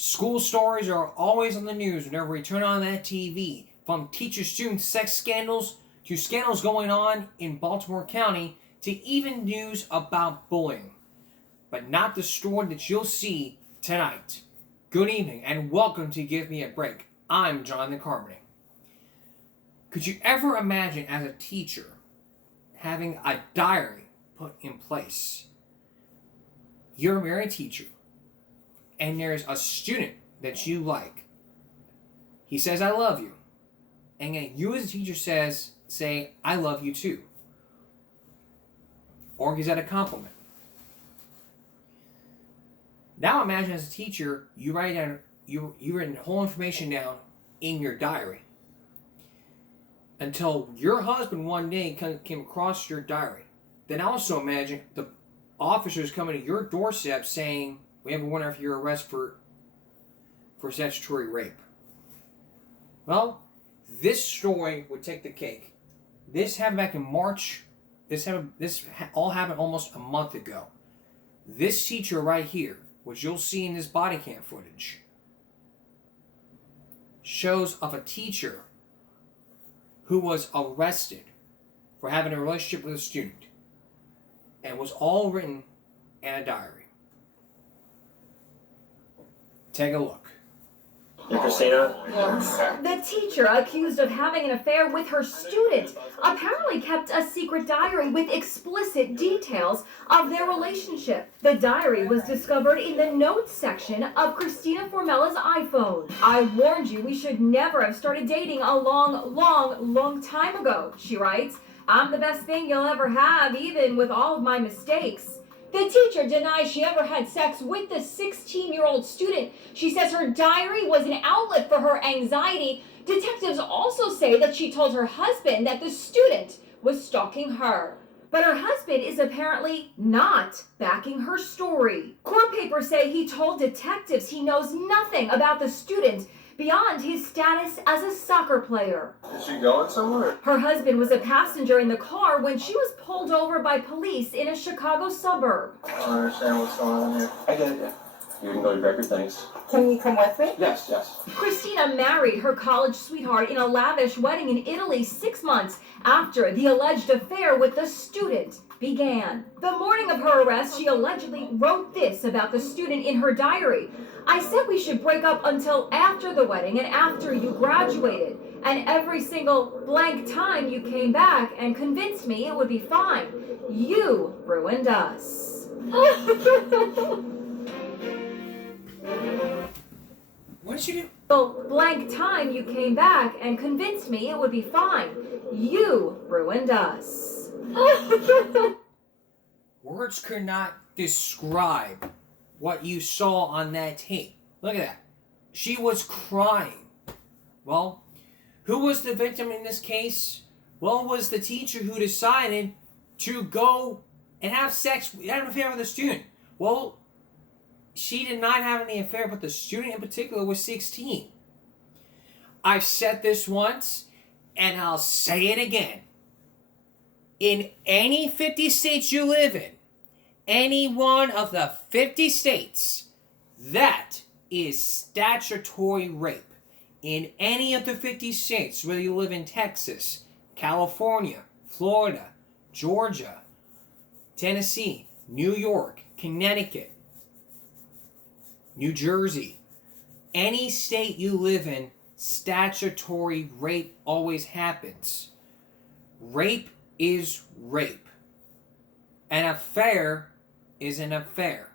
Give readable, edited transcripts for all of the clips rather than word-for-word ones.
School stories are always on the news whenever we turn on that TV. From teacher-student sex scandals to scandals going on in Baltimore County to even news about bullying. But not the story that you'll see tonight. Good evening and welcome to Give Me a Break. I'm Jonathan Carmody. Could you ever imagine as a teacher having a diary put in place? You're a married teacher and there's a student that you like. He says, I love you. And then you as a teacher say, I love you too. Or he's at a compliment. Now imagine as a teacher, you write down, you written the whole information down in your diary. Until your husband one day came across your diary. Then also imagine the officers coming to your doorstep saying, we have a warrant for your arrest for statutory rape. Well, this story would take the cake. This happened back in March. This all happened almost a month ago. This teacher right here, which you'll see in this body cam footage, shows of a teacher who was arrested for having a relationship with a student, and was all written in a diary. Take a look. You, Christina? Yes. The teacher, accused of having an affair with her student, apparently kept a secret diary with explicit details of their relationship. The diary was discovered in the notes section of Christina Formella's iPhone. I warned you we should never have started dating a long time ago, she writes. I'm the best thing you'll ever have, even with all of my mistakes. The teacher denies she ever had sex with the 16-year-old student. She says her diary was an outlet for her anxiety. Detectives also say that she told her husband that the student was stalking her. But her husband is apparently not backing her story. Court papers say he told detectives he knows nothing about the student beyond his status as a soccer player. Is she going somewhere? Her husband was a passenger in the car when she was pulled over by police in a Chicago suburb. I don't understand what's going on here. I get it, yeah. You can go to breakfast, thanks. Can you come with me? Yes. Christina married her college sweetheart in a lavish wedding in Italy 6 months after the alleged affair with the student began. The morning of her arrest, she allegedly wrote this about the student in her diary. I said we should break up until after the wedding and after you graduated. And every single blank time you came back and convinced me it would be fine. You ruined us. What did you do? The blank time you came back and convinced me it would be fine. You ruined us. Words could not describe what you saw on that tape. Look at that. She was crying. Well, who was the victim in this case? Well, it was the teacher who decided to go and have an affair with a student. Well, she did not have any affair, but the student in particular was 16. I've said this once, and I'll say it again. In any 50 states you live in, any one of the 50 states, that is statutory rape. In any of the 50 states, whether you live in Texas, California, Florida, Georgia, Tennessee, New York, Connecticut, New Jersey, any state you live in, statutory rape always happens. Rape is rape. An affair is an affair.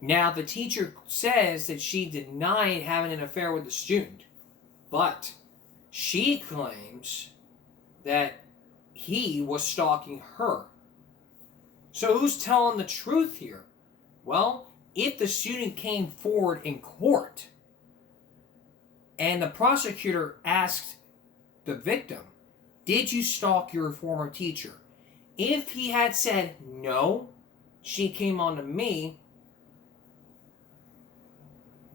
Now, the teacher says that she denied having an affair with the student, but she claims that he was stalking her. So who's telling the truth here? Well, if the student came forward in court and the prosecutor asked the victim, did you stalk your former teacher? If he had said, no, she came on to me,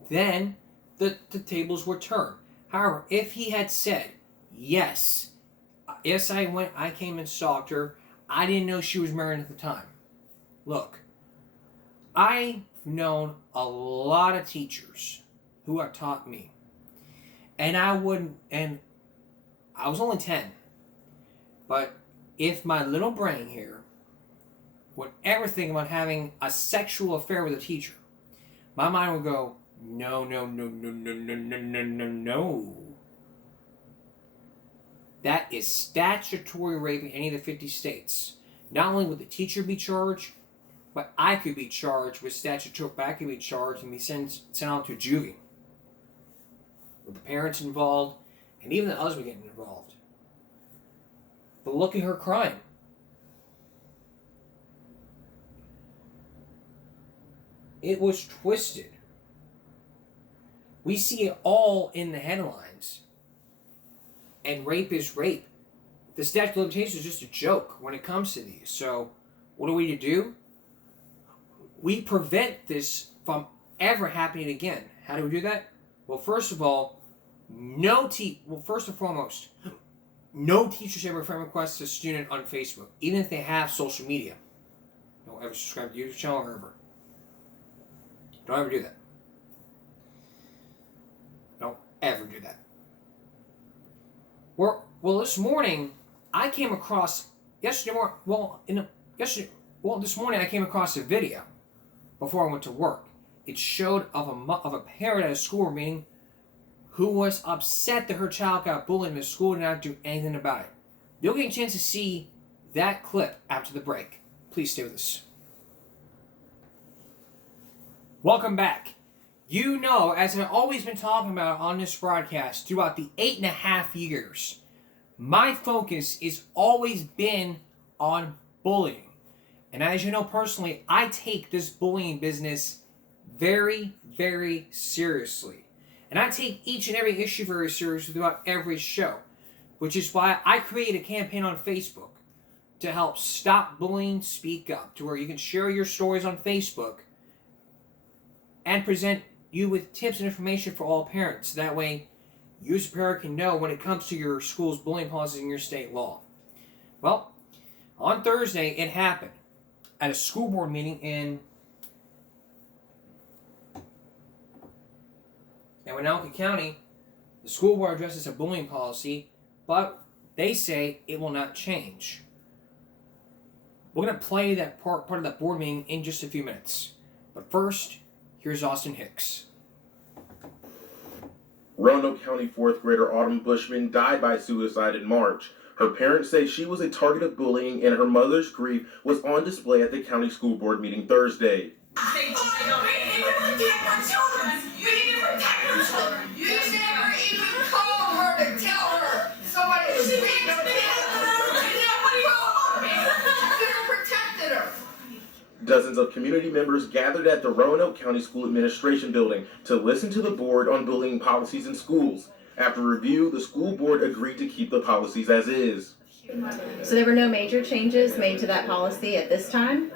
then the tables were turned. However, if he had said, yes, I came and stalked her, I didn't know she was married at the time. Look, I've known a lot of teachers who have taught me, and I was only 10, but if my little brain here would ever think about having a sexual affair with a teacher, my mind would go, no, no, no, no, no, no, no, no, no, no. That is statutory rape in any of the 50 states. Not only would the teacher be charged, but I could be charged with statutory, but I could be charged and be sent out to juvie. With the parents involved, and even the husband getting involved. But look at her crying. It was twisted. We see it all in the headlines. And rape is rape. The statute of limitations is just a joke when it comes to these. So, what are we to do? We prevent this from ever happening again. How do we do that? Well, first of all, first and foremost, no teacher should ever friend request a student on Facebook, even if they have social media. Don't ever subscribe to YouTube channel or ever. Don't ever do that. Don't ever do that. Well, this morning I came across this morning I came across a video before I went to work. It showed of a parent at a school meeting who was upset that her child got bullied in the school and did not do anything about it. You'll get a chance to see that clip after the break. Please stay with us. Welcome back. You know, as I've always been talking about on this broadcast throughout the 8.5 years, my focus has always been on bullying. And as you know personally, I take this bullying business very, very seriously. And I take each and every issue very seriously throughout every show. Which is why I created a campaign on Facebook to help stop bullying, speak up, to where you can share your stories on Facebook and present you with tips and information for all parents. That way, you as a parent can know when it comes to your school's bullying policies and your state law. Well, on Thursday, it happened at a school board meeting in Winnetka County. The school board addresses a bullying policy, but they say it will not change. We're going to play that part of that board meeting in just a few minutes. But first, here's Austin Hicks. Roanoke County 4th grader Autumn Bushman died by suicide in March. Her parents say she was a target of bullying and her mother's grief was on display at the county school board meeting Thursday. We need to protect our children. We need to protect our children. You never even called her to tell her somebody was beating her. You never called her. You could have protected her. Dozens of community members gathered at the Roanoke County School Administration Building to listen to the board on bullying policies in schools. After review, the school board agreed to keep the policies as is. So there were no major changes made to that policy at this time.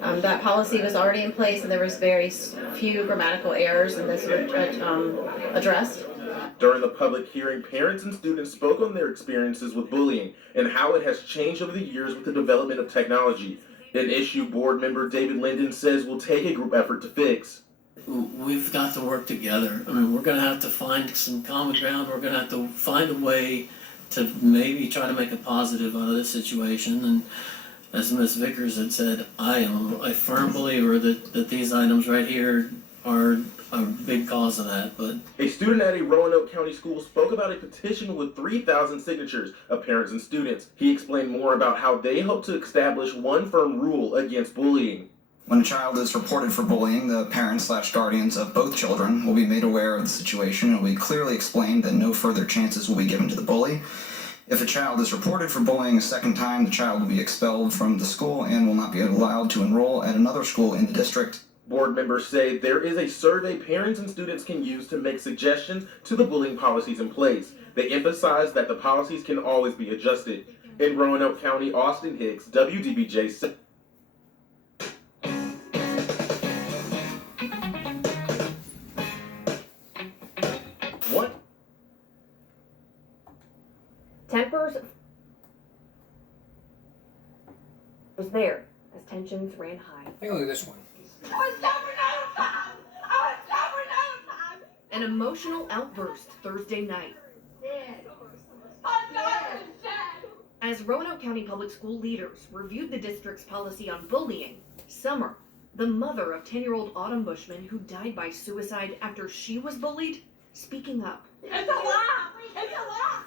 That policy was already in place and there was very few grammatical errors, and this was addressed. During the public hearing, parents and students spoke on their experiences with bullying and how it has changed over the years with the development of technology. An issue board member David Linden says will take a group effort to fix. We've got to work together. I mean, we're going to have to find some common ground. We're going to have to find a way to maybe try to make a positive out of this situation. And as Ms. Vickers had said, I am a firm believer that these items right here are a big cause of that. But a student at a Roanoke County school spoke about a petition with 3,000 signatures of parents and students. He explained more about how they hope to establish one firm rule against bullying. When a child is reported for bullying, the parents/guardians of both children will be made aware of the situation and will be clearly explained that no further chances will be given to the bully. If a child is reported for bullying a second time, the child will be expelled from the school and will not be allowed to enroll at another school in the district. Board members say there is a survey parents and students can use to make suggestions to the bullying policies in place. They emphasize that the policies can always be adjusted. In Roanoke County, Austin Hicks, WDBJ. What? Tempers was there as tensions ran high. Hey, look at this one. I was never notified. I was never notified. An emotional outburst Thursday night My daughter is dead. as Roanoke County Public School leaders reviewed the district's policy on bullying. Summer, the mother of 10-year-old Autumn Bushman who died by suicide after she was bullied, speaking up. It's a lie. It's a lie.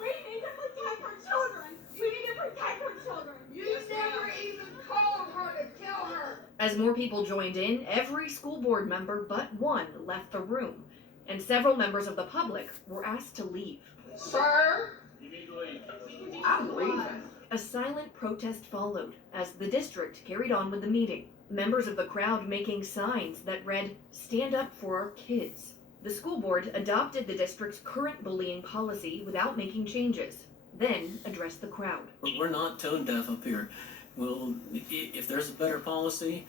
We need to protect our children. We need to protect our children. You never even called her to tell her. As more people joined in, every school board member but one left the room, and several members of the public were asked to leave. Sir, I'm leaving. A silent protest followed as the district carried on with the meeting, members of the crowd making signs that read, "Stand up for our kids." The school board adopted the district's current bullying policy without making changes, then addressed the crowd. We're not tone deaf up here. If there's a better policy,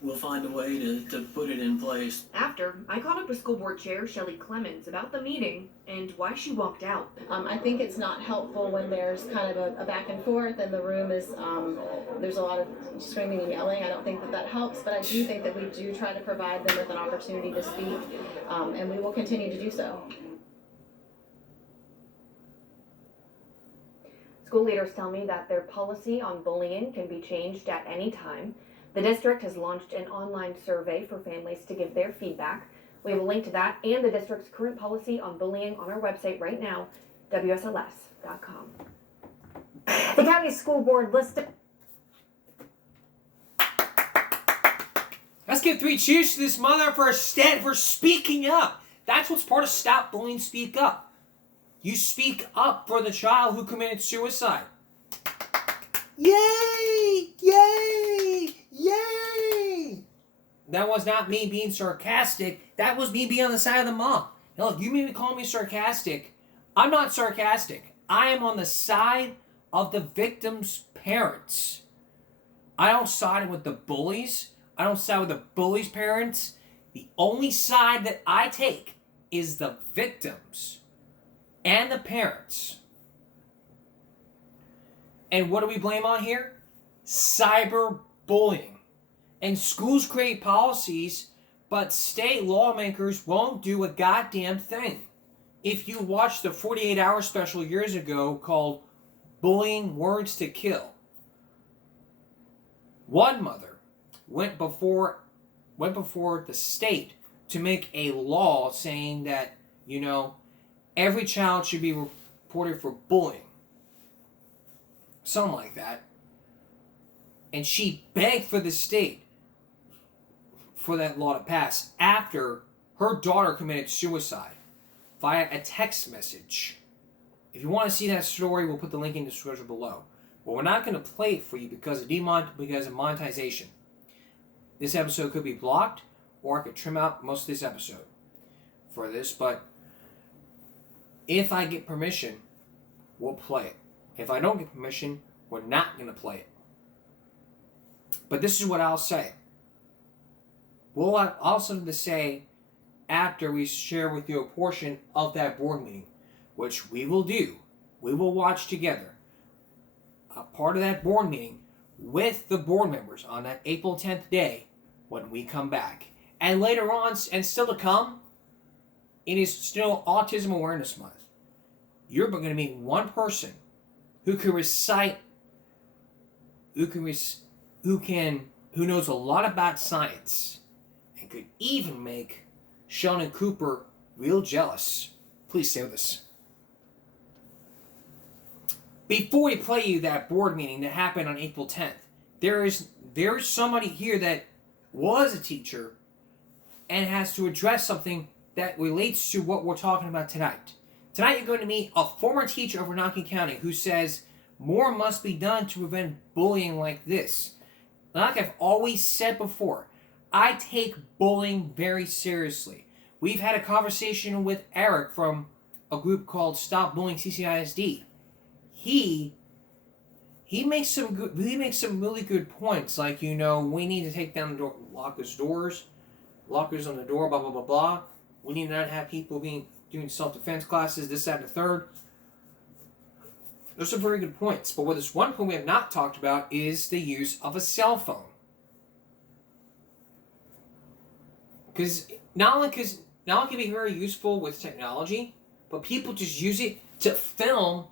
we'll find a way to put it in place. After, I caught up with school board chair Shelley Clemens about the meeting and why she walked out. I think it's not helpful when there's kind of a back and forth and the room is, there's a lot of screaming and yelling. I don't think that helps, but I do think that we do try to provide them with an opportunity to speak, and we will continue to do so. School leaders tell me that their policy on bullying can be changed at any time. The district has launched an online survey for families to give their feedback. We have a link to that and the district's current policy on bullying on our website right now, WSLS.com. The county school board listed. Let's give 3 cheers to this mother for speaking up. That's what's part of Stop Bullying, Speak Up. You speak up for the child who committed suicide. Yay! Yay! Yay! That was not me being sarcastic. That was me being on the side of the mom. Now, look, you may be calling me sarcastic. I'm not sarcastic. I am on the side of the victim's parents. I don't side with the bullies. I don't side with the bullies' parents. The only side that I take is the victims and the parents. And what do we blame on here? Cyberbullying. And schools create policies, but state lawmakers won't do a goddamn thing. If you watched the 48-hour special years ago called Bullying Words to Kill, one mother went before the state to make a law saying that, every child should be reported for bullying. Something like that. And she begged for the state for that law to pass after her daughter committed suicide via a text message. If you want to see that story, we'll put the link in the description below. But we're not going to play it for you because of monetization. This episode could be blocked, or I could trim out most of this episode for this, but if I get permission, we'll play it. If I don't get permission, we're not going to play it. But this is what I'll say. We'll have also to say after we share with you a portion of that board meeting, which we will do. We will watch together a part of that board meeting with the board members on that April 10th day when we come back. And later on, and still to come, it is still Autism Awareness Month. You're going to meet one person who can recite, who knows a lot about science, and could even make Sheldon Cooper real jealous. Please stay with us. Before we play you that board meeting that happened on April 10th, there is somebody here that was a teacher and has to address something that relates to what we're talking about tonight. Tonight you're going to meet a former teacher of Roanoke County who says more must be done to prevent bullying like this. Like I've always said before, I take bullying very seriously. We've had a conversation with Eric from a group called Stop Bullying CCISD. He makes some really good points, like, we need to take down the lockers on the door, blah blah blah blah. We need to not have people doing self-defense classes, this, that, and the third. Those are very good points, but what this one point we have not talked about is the use of a cell phone. Because not only can it be very useful with technology, but people just use it to film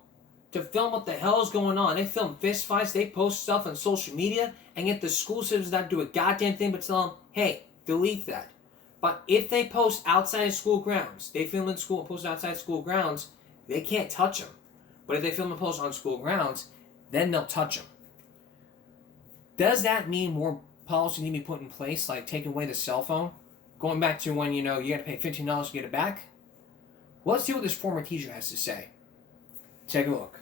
what the hell is going on. They film fist fights, they post stuff on social media, and yet the school systems not do a goddamn thing but tell them, hey, delete that. But if they post outside of school grounds, they film in school and post outside school grounds, they can't touch them. But if they film and post on school grounds, then they'll touch them. Does that mean more policy need to be put in place, like taking away the cell phone? Going back to when, you got to pay $15 to get it back? Well, let's see what this former teacher has to say. Take a look.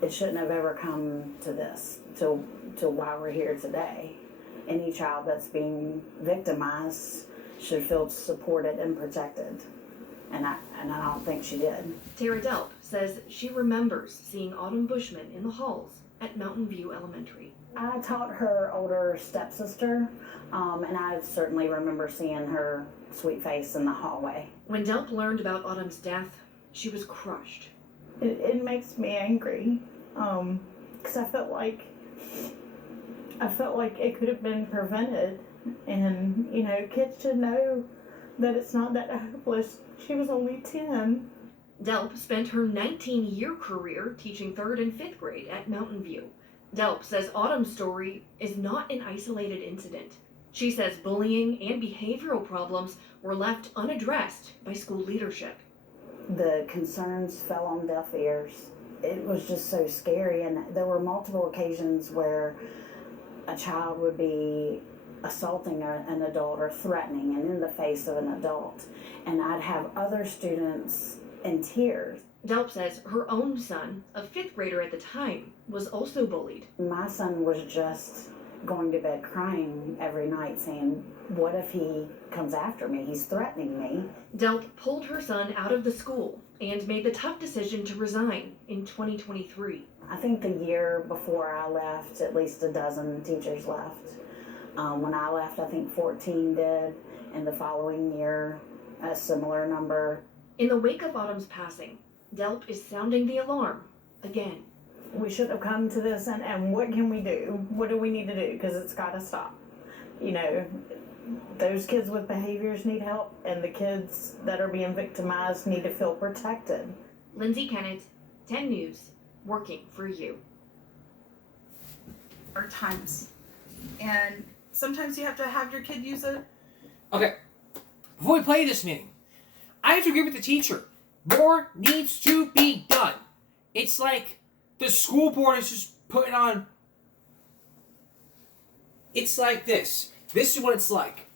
It shouldn't have ever come to this, to why we're here today. Any child that's being victimized should feel supported and protected. And I don't think she did. Tara Delp says she remembers seeing Autumn Bushman in the halls at Mountain View Elementary. I taught her older stepsister, and I certainly remember seeing her sweet face in the hallway. When Delp learned about Autumn's death, she was crushed. It makes me angry, because I felt like it could have been prevented, and kids should know that it's not that hopeless. She was only 10. Delp spent her 19-year career teaching 3rd and 5th grade at Mountain View. Delp says Autumn's story is not an isolated incident. She says bullying and behavioral problems were left unaddressed by school leadership. The concerns fell on deaf ears. It was just so scary, and there were multiple occasions where a child would be assaulting an adult or threatening and in the face of an adult, and I'd have other students in tears. Delp says her own son, a 5th grader at the time, was also bullied. My son was just going to bed crying every night saying, what if he comes after me? He's threatening me. Delp pulled her son out of the school and made the tough decision to resign in 2023. I think the year before I left, at least a dozen teachers left. When I left, I think 14 did, and the following year, a similar number. In the wake of Autumn's passing, Delp is sounding the alarm again. We shouldn't have come to this, and what can we do? What do we need to do? Because it's got to stop. Those kids with behaviors need help, and the kids that are being victimized need to feel protected. Lindsay Kennett, 10 News, working for you. Our times. And sometimes you have to have your kid use it. Okay, before we play this meeting, I have to agree with the teacher. More needs to be done. It's like the school board is just putting on... It's like this. This is what it's like.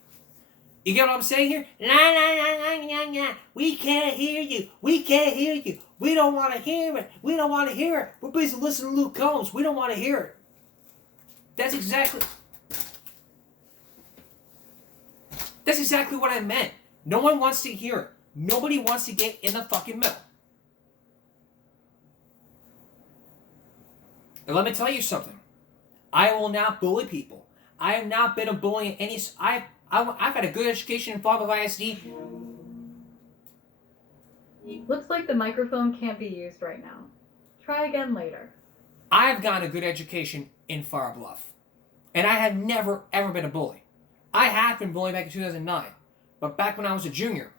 You get what I'm saying here? Nah, nah, nah, nah, nah, nah. We can't hear you. We can't hear you. We don't want to hear it. We don't want to hear it. We're busy listening to Luke Combs. We don't want to hear it. That's exactly what I meant. No one wants to hear it. Nobody wants to get in the fucking middle. And let me tell you something. I will not bully people. I have not been a bully in any... I've had a good education in Fogg ISD. Looks like the microphone can't be used right now. Try again later. I've gotten a good education in Far Bluff. And I have never, ever been a bully. I have been bullied back in 2009. But back when I was a junior,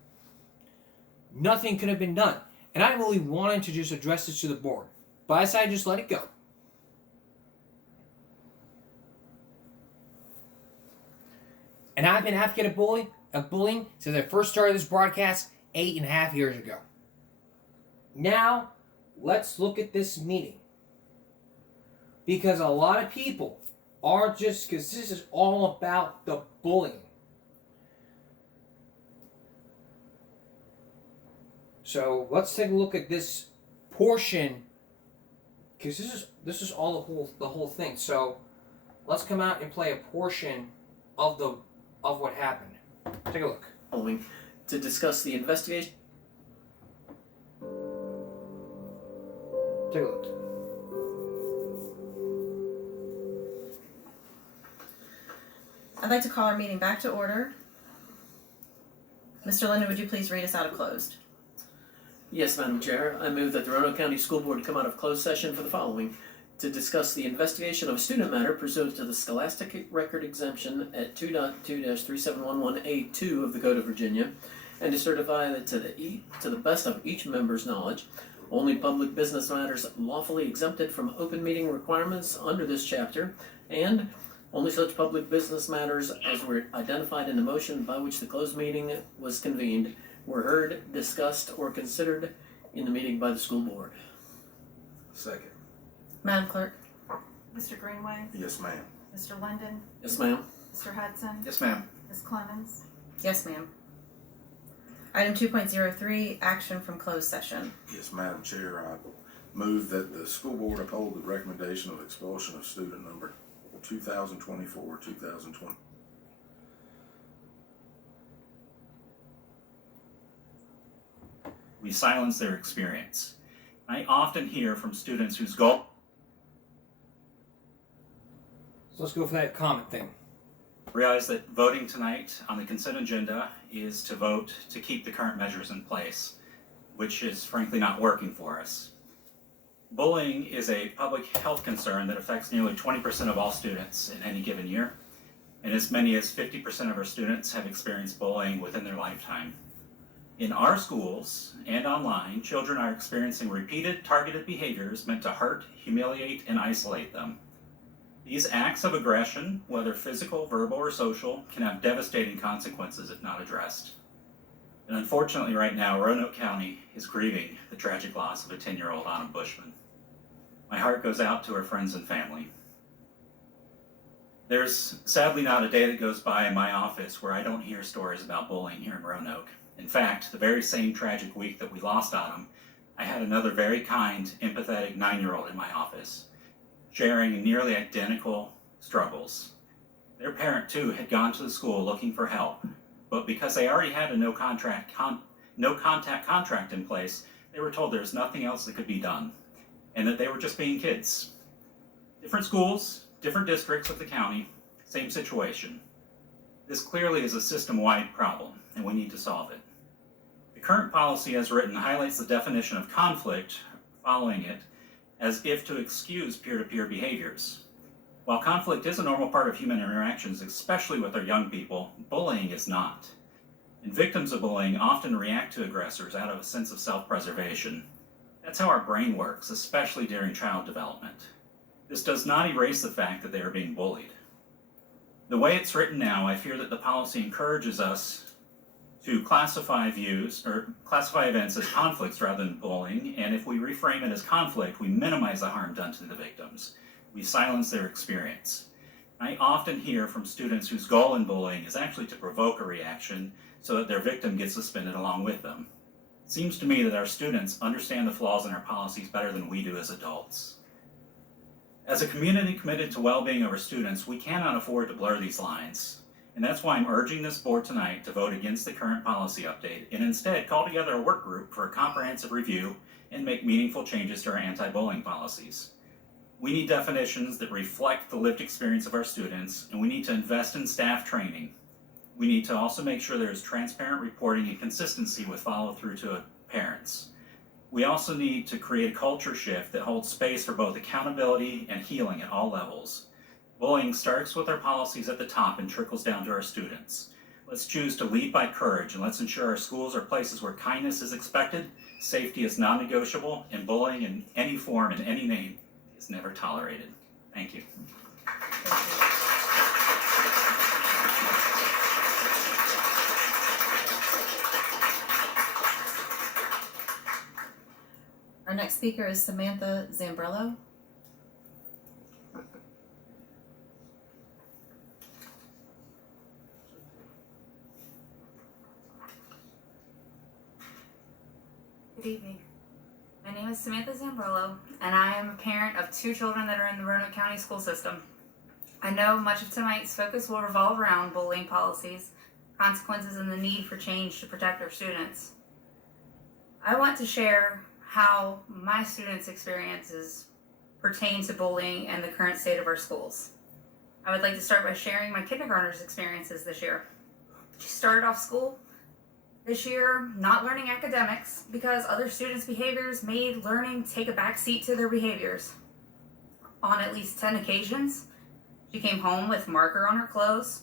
nothing could have been done. And I really wanted to just address this to the board. But I decided to just let it go. And I've been an advocate of bullying since I first started this broadcast 8.5 years ago. Now, let's look at this meeting. Because a lot of people are just, because this is all about the bullying. So let's take a look at this portion, because this is all the whole thing. So let's come out and play a portion of what happened. Take a look. Following to discuss the investigation. Take a look. I'd like to call our meeting back to order. Mr. Linden, would you please read us out of closed? Yes, Madam Chair. I move that the Roanoke County School Board come out of closed session for the following: to discuss the investigation of a student matter pursuant to the Scholastic Record Exemption at 2.2-3711A2 of the Code of Virginia, and to certify that to the best of each member's knowledge, only public business matters lawfully exempted from open meeting requirements under this chapter, and only such public business matters as were identified in the motion by which the closed meeting was convened were heard, discussed, or considered in the meeting by the school board. Second. Madam Clerk? Mr. Greenway, Yes, ma'am. Mr. Linden, Yes, ma'am. Mr. Hudson, Yes, ma'am. Ms. Clemens. Yes, ma'am. Item 2.03, action from closed session. Yes, Madam Chair, I move that the school board uphold the recommendation of expulsion of student number 2024-2020. We silence their experience. I often hear from students whose goal. So let's go for that comment thing. Realize that voting tonight on the consent agenda is to vote to keep the current measures in place, which is frankly not working for us. Bullying is a public health concern that affects nearly 20% of all students in any given year, and as many as 50% of our students have experienced bullying within their lifetime. In our schools and online, children are experiencing repeated targeted behaviors meant to hurt, humiliate, and isolate them. These acts of aggression, whether physical, verbal, or social, can have devastating consequences if not addressed. And unfortunately right now, Roanoke County is grieving the tragic loss of a 10-year-old Autumn Bushman. My heart goes out to her friends and family. There's sadly not a day that goes by in my office where I don't hear stories about bullying here in Roanoke. In fact, the very same tragic week that we lost Autumn, I had another very kind, empathetic 9-year-old in my office, sharing nearly identical struggles. Their parent, too, had gone to the school looking for help, but because they already had a no contact contract in place, they were told there's nothing else that could be done, and that they were just being kids. Different schools, different districts of the county, same situation. This clearly is a system-wide problem, and we need to solve it. The current policy as written highlights the definition of conflict following it as if to excuse peer-to-peer behaviors. While conflict is a normal part of human interactions, especially with our young people, bullying is not. And victims of bullying often react to aggressors out of a sense of self-preservation. That's how our brain works, especially during child development. This does not erase the fact that they are being bullied. The way it's written now, I fear that the policy encourages us to classify events as conflicts rather than bullying, and if we reframe it as conflict, we minimize the harm done to the victims. We silence their experience. I often hear from students whose goal in bullying is actually to provoke a reaction so that their victim gets suspended along with them. It seems to me that our students understand the flaws in our policies better than we do as adults. As a community committed to well-being of our students, we cannot afford to blur these lines. And that's why I'm urging this board tonight to vote against the current policy update and instead call together a work group for a comprehensive review and make meaningful changes to our anti-bullying policies. We need definitions that reflect the lived experience of our students, and we need to invest in staff training. We need to also make sure there is transparent reporting and consistency with follow-through to parents. We also need to create a culture shift that holds space for both accountability and healing at all levels. Bullying starts with our policies at the top and trickles down to our students. Let's choose to lead by courage, and let's ensure our schools are places where kindness is expected, safety is non-negotiable, and bullying in any form, in any name, is never tolerated. Thank you. Our next speaker is Samantha Zambrello. Good evening. My name is Samantha Zambrello, and I am a parent of 2 children that are in the Roanoke County school system. I know much of tonight's focus will revolve around bullying policies, consequences, and the need for change to protect our students. I want to share how my students' experiences pertain to bullying and the current state of our schools. I would like to start by sharing my kindergartner's experiences this year. She started off school this year not learning academics because other students' behaviors made learning take a back seat to their behaviors. on at least 10 occasions, she came home with marker on her clothes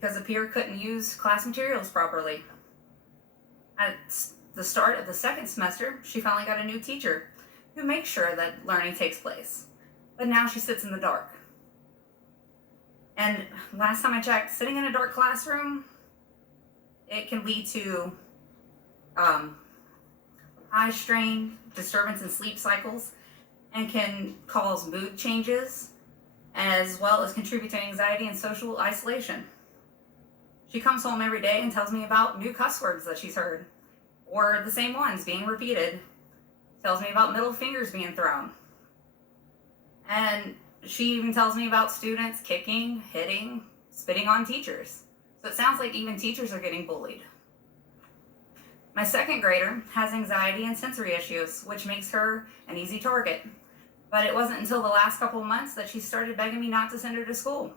because a peer couldn't use class materials properly. At the start of the second semester, she finally got a new teacher who makes sure that learning takes place. But now she sits in the dark. And last time I checked, sitting in a dark classroom, it can lead to eye strain, disturbance in sleep cycles, and can cause mood changes, as well as contribute to anxiety and social isolation. She comes home every day and tells me about new cuss words that she's heard, or the same ones being repeated. Tells me about middle fingers being thrown. And she even tells me about students kicking, hitting, spitting on teachers. So it sounds like even teachers are getting bullied. My second grader has anxiety and sensory issues, which makes her an easy target. But it wasn't until the last couple of months that she started begging me not to send her to school.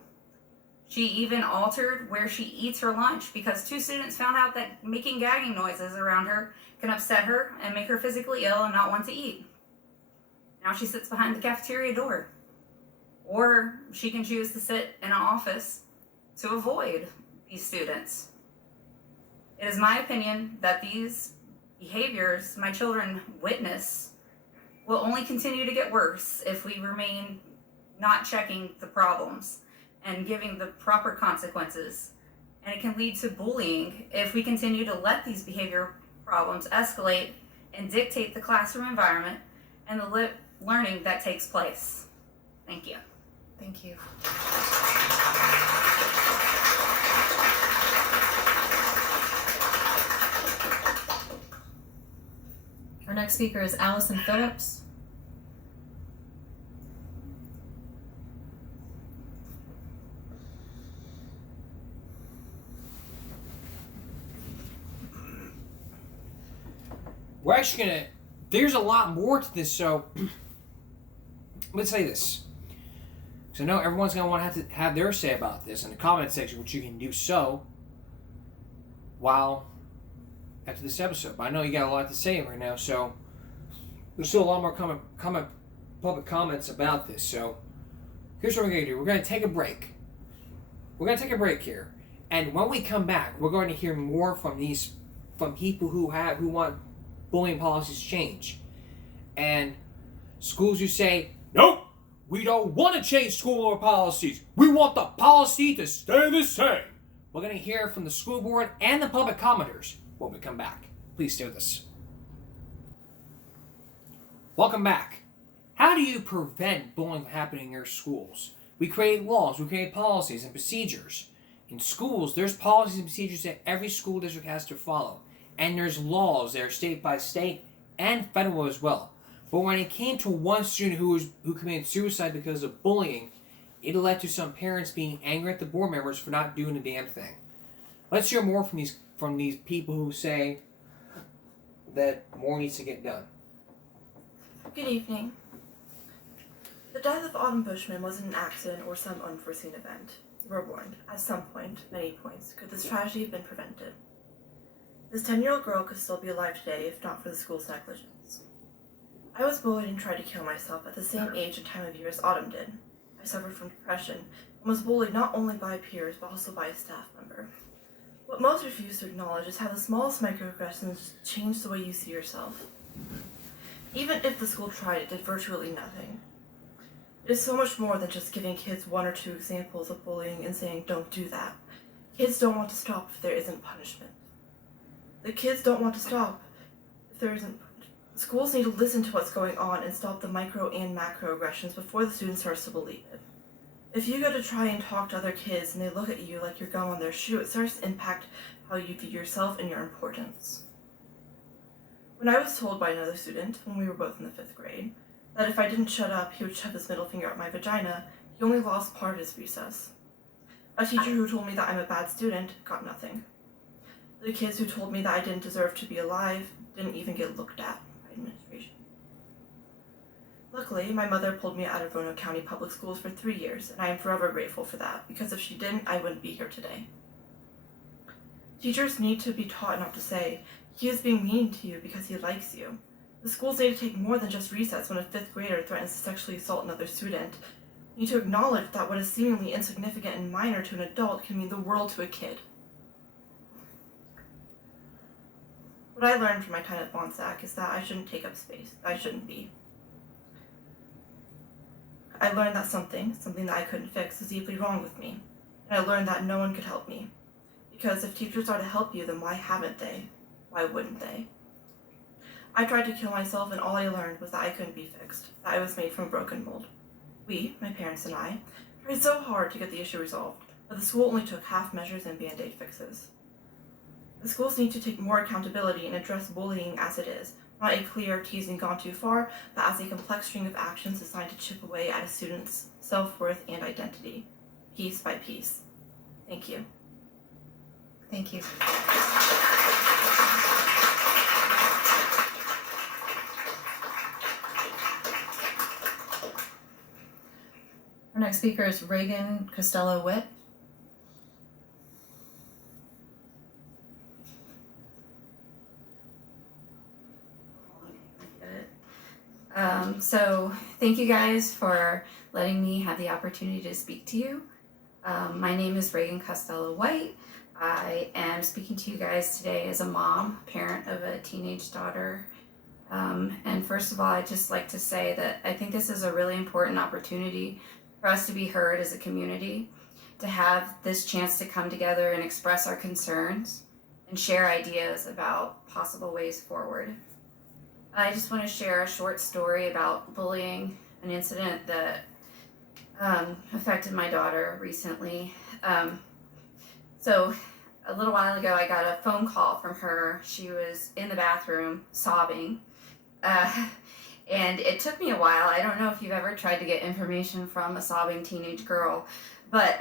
She even altered where she eats her lunch because 2 students found out that making gagging noises around her can upset her and make her physically ill and not want to eat. Now she sits behind the cafeteria door. Or she can choose to sit in an office to avoid these students. It is my opinion that these behaviors my children witness will only continue to get worse if we remain not checking the problems and giving the proper consequences. And it can lead to bullying if we continue to let these behavior problems escalate and dictate the classroom environment and the learning that takes place. Thank you. Thank you. Our next speaker is Allison Phillips. We're actually gonna, there's a lot more to this, so let's say this. Because I know everyone's gonna want to have their say about this in the comment section, which you can do so while after this episode. But I know you got a lot to say right now, so there's still a lot more public comments about this. So here's what we're gonna do. We're gonna take a break. We're gonna take a break here, and when we come back, we're going to hear more from people who want bullying policies change, and schools who say, nope, we don't want to change school board policies. We want the policy to stay the same. We're going to hear from the school board and the public commenters when we come back. Please stay with us. Welcome back. How do you prevent bullying from happening in your schools? We create laws, we create policies and procedures. In schools, there's policies and procedures that every school district has to follow. And there's laws that are state by state and federal as well. But when it came to one student who committed suicide because of bullying, it led to some parents being angry at the board members for not doing a damn thing. Let's hear more from these people who say that more needs to get done. Good evening. The death of Autumn Bushman wasn't an accident or some unforeseen event. You were warned, at some point, many points, could this tragedy have been prevented. This 10-year-old girl could still be alive today if not for the school's negligence. I was bullied and tried to kill myself at the same age and time of year as Autumn did. I suffered from depression and was bullied not only by peers but also by a staff member. What most refuse to acknowledge is how the smallest microaggressions change the way you see yourself. Even if the school tried, it did virtually nothing. It is so much more than just giving kids 1 or 2 examples of bullying and saying, don't do that. Kids don't want to stop if there isn't punishment. The kids don't want to stop if there isn't. Schools need to listen to what's going on and stop the micro and macro aggressions before the student starts to believe it. If you go to try and talk to other kids and they look at you like you're gum on their shoe, it starts to impact how you view yourself and your importance. When I was told by another student, when we were both in the 5th grade, that if I didn't shut up, he would shove his middle finger up my vagina, he only lost part of his recess. A teacher who told me that I'm a bad student got nothing. The kids who told me that I didn't deserve to be alive didn't even get looked at by administration. Luckily, my mother pulled me out of Roanoke County Public Schools for 3 years, and I am forever grateful for that, because if she didn't, I wouldn't be here today. Teachers need to be taught not to say, he is being mean to you because he likes you. The schools need to take more than just recess when a 5th grader threatens to sexually assault another student You need to acknowledge that what is seemingly insignificant and minor to an adult can mean the world to a kid. What I learned from my time at Bonsack is that I shouldn't take up space. I shouldn't be. I learned that something that I couldn't fix, was deeply wrong with me. And I learned that no one could help me. Because if teachers are to help you, then why haven't they? Why wouldn't they? I tried to kill myself, and all I learned was that I couldn't be fixed, that I was made from a broken mold. We, my parents and I, tried so hard to get the issue resolved, but the school only took half measures and Band-Aid fixes. The schools need to take more accountability and address bullying as it is, not a clear teasing gone too far, but as a complex string of actions designed to chip away at a student's self-worth and identity, piece by piece. Thank you. Thank you. Our next speaker is Reagan Costello-Witt. So thank you guys for letting me have the opportunity to speak to you. My name is Reagan Costello-White. I am speaking to you guys today as a mom, parent of a teenage daughter. And first of all, I'd just like to say that I think this is a really important opportunity for us to be heard as a community, to have this chance to come together and express our concerns and share ideas about possible ways forward. I just want to share a short story about bullying, an incident that affected my daughter recently. So a little while ago, I got a phone call from her. She was in the bathroom sobbing. And it took me a while. I don't know if you've ever tried to get information from a sobbing teenage girl, but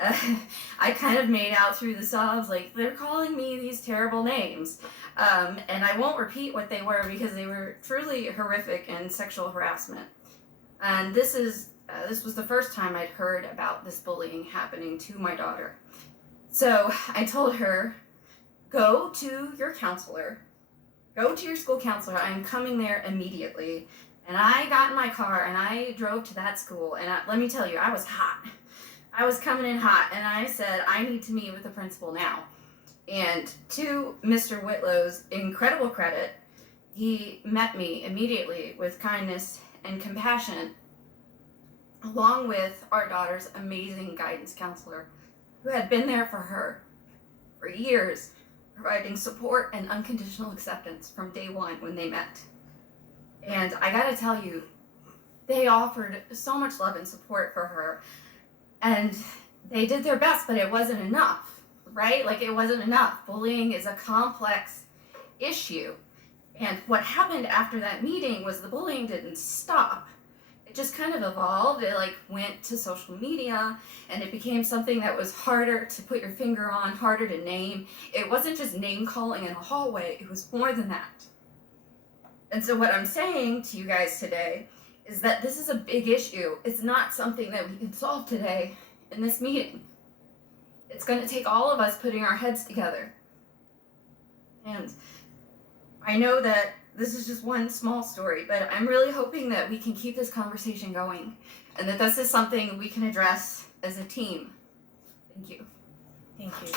I kind of made out through the sobs, like, they're calling me these terrible names. And I won't repeat what they were because they were truly horrific and sexual harassment. And this was the first time I'd heard about this bullying happening to my daughter. So I told her, go to your counselor. Go to your school counselor. I'm coming there immediately. And I got in my car and I drove to that school. And let me tell you, I was hot. I was coming in hot. And I said, I need to meet with the principal now. And to Mr. Whitlow's incredible credit, he met me immediately with kindness and compassion, along with our daughter's amazing guidance counselor, who had been there for her for years, providing support and unconditional acceptance from day one when they met. And I gotta tell you, they offered so much love and support for her, and they did their best, but it wasn't enough, right? Like, it wasn't enough. Bullying is a complex issue. And what happened after that meeting was the bullying didn't stop. It just kind of evolved. It went to social media, and it became something that was harder to put your finger on, harder to name. It wasn't just name calling in a hallway, it was more than that. And so what I'm saying to you guys today is that this is a big issue. It's not something that we can solve today in this meeting. It's going to take all of us putting our heads together. And I know that this is just one small story, but I'm really hoping that we can keep this conversation going and that this is something we can address as a team. Thank you. Thank you.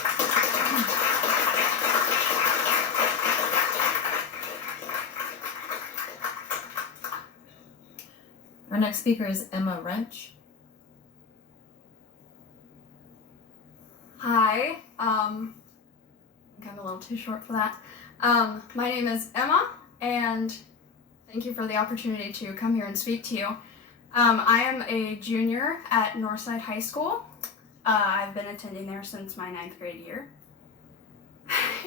Our next speaker is Emma Wrench. Hi, I think I'm a little too short for that. My name is Emma, and thank you for the opportunity to come here and speak to you. I am a junior at Northside High School. I've been attending there since my 9th grade year.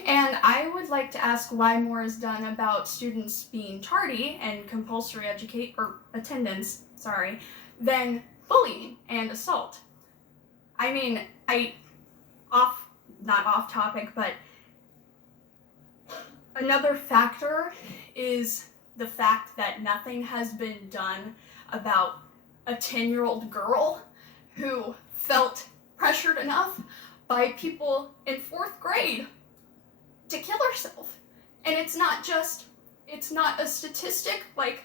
And I would like to ask why more is done about students being tardy and compulsory attendance, than bullying and assault. I mean, not off topic, but another factor is the fact that nothing has been done about a 10-year-old girl who felt pressured enough by people in 4th grade to kill herself. And it's not a statistic like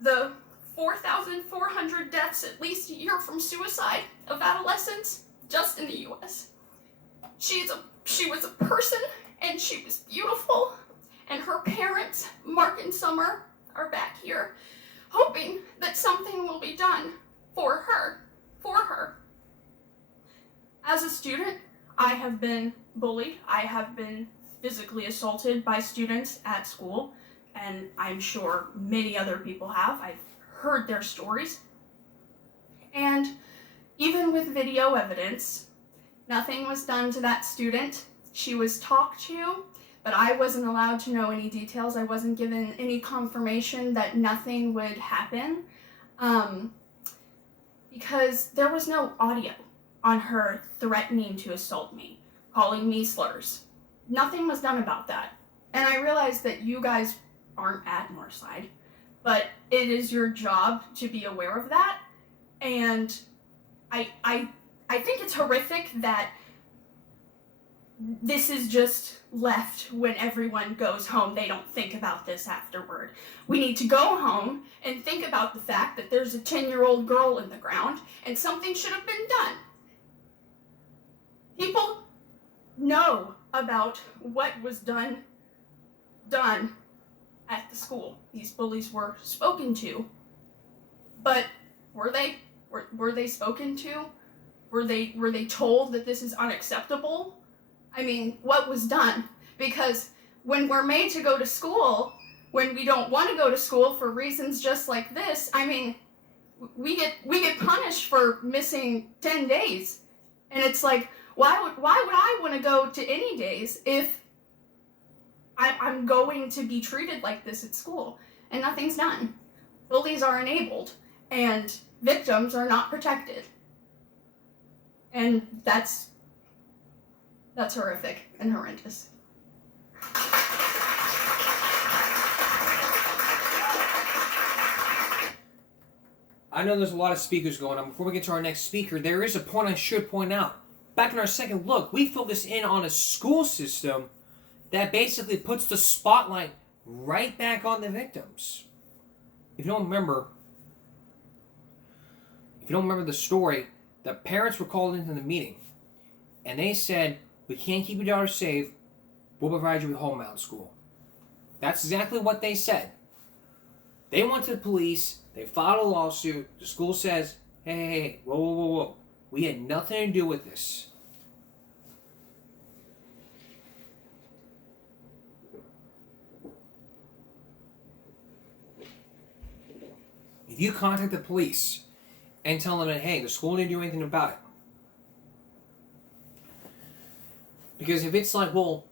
the 4,400 deaths at least a year from suicide of adolescents just in the US. She was a person, and she was beautiful, and her parents, Mark and Summer, are back here hoping that something will be done for her. As a student, I have been bullied. I have been physically assaulted by students at school, and I'm sure many other people have. I've heard their stories. And even with video evidence, nothing was done to that student. She was talked to, but I wasn't allowed to know any details. I wasn't given any confirmation that nothing would happen, because there was no audio on her threatening to assault me, calling me slurs. Nothing was done about that. And I realize that you guys aren't at Northside, but it is your job to be aware of that. And I think it's horrific that this is just left when everyone goes home. They don't think about this afterward. We need to go home and think about the fact that there's a 10-year-old girl in the ground and something should have been done. People know about what was done at the school. These bullies were spoken to, but were they spoken to? Were they told that this is unacceptable? I mean, what was done? Because when we're made to go to school, when we don't want to go to school for reasons just like this, I mean, we get punished for missing 10 days. And it's like, why would I want to go to any days if I'm going to be treated like this at school? And nothing's done. Bullies are enabled, and victims are not protected. And that's horrific and horrendous. I know there's a lot of speakers going on. Before we get to our next speaker, there is a point I should point out. Back in our second look, we focused in on a school system that basically puts the spotlight right back on the victims. If you don't remember the story, the parents were called into the meeting, and they said, "We can't keep your daughter safe. We'll provide you with homebound school." That's exactly what they said. They went to the police. They filed a lawsuit. The school says, hey, whoa. We had nothing to do with this. If you contact the police and tell them that, hey, the school didn't do anything about it. Because if it's like, well,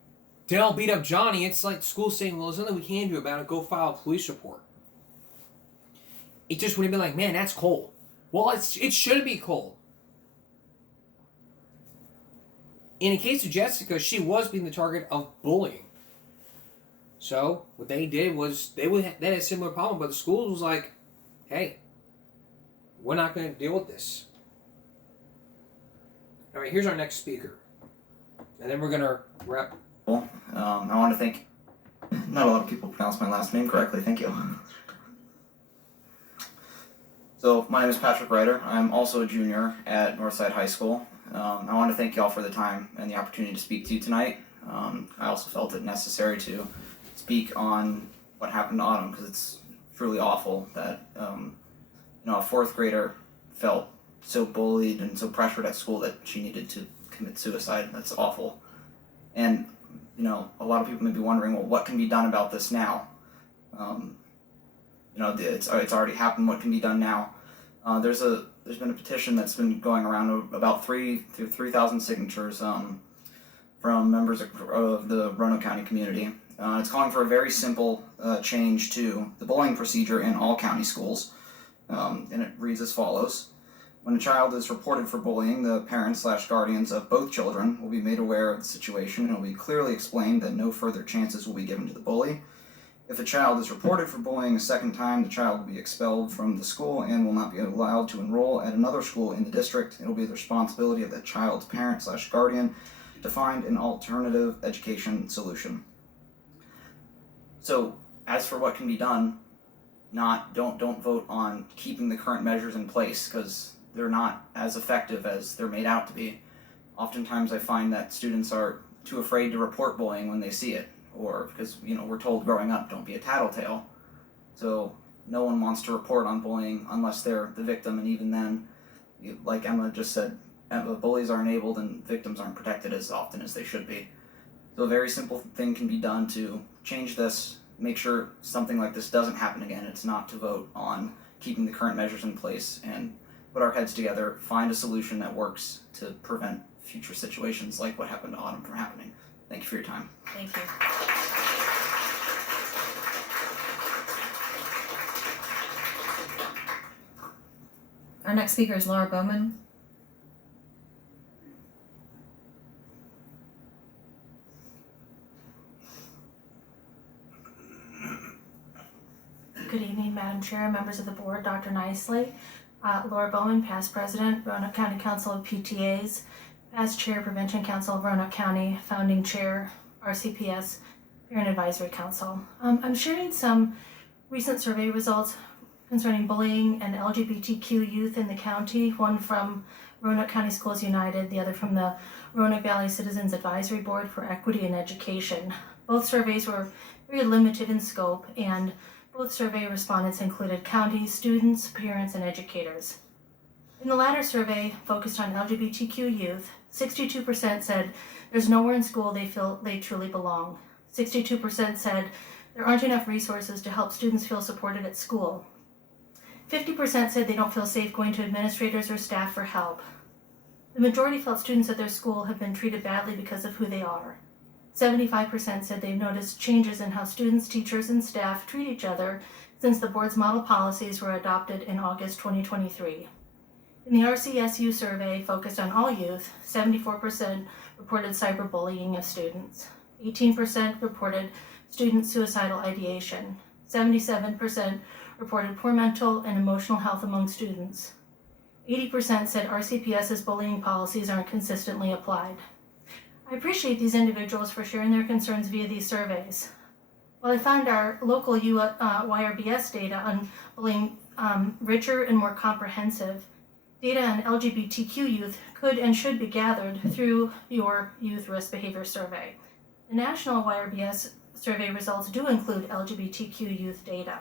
Dale beat up Johnny, it's like the school saying, well, there's nothing we can do about it. Go file a police report. It just wouldn't be like, man, that's cold. Well, it should be cold. In the case of Jessica, she was being the target of bullying. So what they did was they had a similar problem, but the school was like, hey, we're not going to deal with this. All right, here's our next speaker. And then we're going to wrap. I want to thank, not a lot of people pronounce my last name correctly, thank you. So, my name is Patrick Ryder. I'm also a junior at Northside High School. I want to thank y'all for the time and the opportunity to speak to you tonight. I also felt it necessary to speak on what happened to Autumn, because it's truly awful that a fourth grader felt so bullied and so pressured at school that she needed to commit suicide. That's awful. And a lot of people may be wondering, well, what can be done about this now? It's already happened. What can be done now? There's been a petition that's been going around of about 3,000 signatures from members of the Roanoke County community. It's calling for a very simple change to the bullying procedure in all county schools, and it reads as follows. When a child is reported for bullying, the parents/guardians of both children will be made aware of the situation and will be clearly explained that no further chances will be given to the bully. If a child is reported for bullying a second time, the child will be expelled from the school and will not be allowed to enroll at another school in the district. It will be the responsibility of the child's parent/guardian to find an alternative education solution. So, as for what can be done, don't vote on keeping the current measures in place, because they're not as effective as they're made out to be. Oftentimes I find that students are too afraid to report bullying when they see it, or because, we're told growing up, don't be a tattletale. So no one wants to report on bullying unless they're the victim, and even then, like Emma just said, bullies aren't enabled and victims aren't protected as often as they should be. So a very simple thing can be done to change this, make sure something like this doesn't happen again. It's not to vote on keeping the current measures in place and put our heads together, find a solution that works to prevent future situations like what happened to Autumn from happening. Thank you for your time. Thank you. Our next speaker is Laura Bowman. Good evening, Madam Chair, members of the board, Dr. Nicely. Laura Bowman, past president, Roanoke County Council of PTAs, past chair, Prevention Council of Roanoke County, founding chair, RCPS, Parent Advisory Council. I'm sharing some recent survey results concerning bullying and LGBTQ youth in the county, one from Roanoke County Schools United, the other from the Roanoke Valley Citizens Advisory Board for Equity in Education. Both surveys were very limited in scope, and both survey respondents included county students, parents, and educators. In the latter survey, focused on LGBTQ youth, 62% said there's nowhere in school they feel they truly belong. 62% said there aren't enough resources to help students feel supported at school. 50% said they don't feel safe going to administrators or staff for help. The majority felt students at their school have been treated badly because of who they are. 75% said they've noticed changes in how students, teachers, and staff treat each other since the board's model policies were adopted in August 2023. In the RCSU survey focused on all youth, 74% reported cyberbullying of students. 18% reported student suicidal ideation. 77% reported poor mental and emotional health among students. 80% said RCPS's bullying policies aren't consistently applied. I appreciate these individuals for sharing their concerns via these surveys. While I found our local YRBS data on bullying richer and more comprehensive, data on LGBTQ youth could and should be gathered through your Youth Risk Behavior Survey. The national YRBS survey results do include LGBTQ youth data.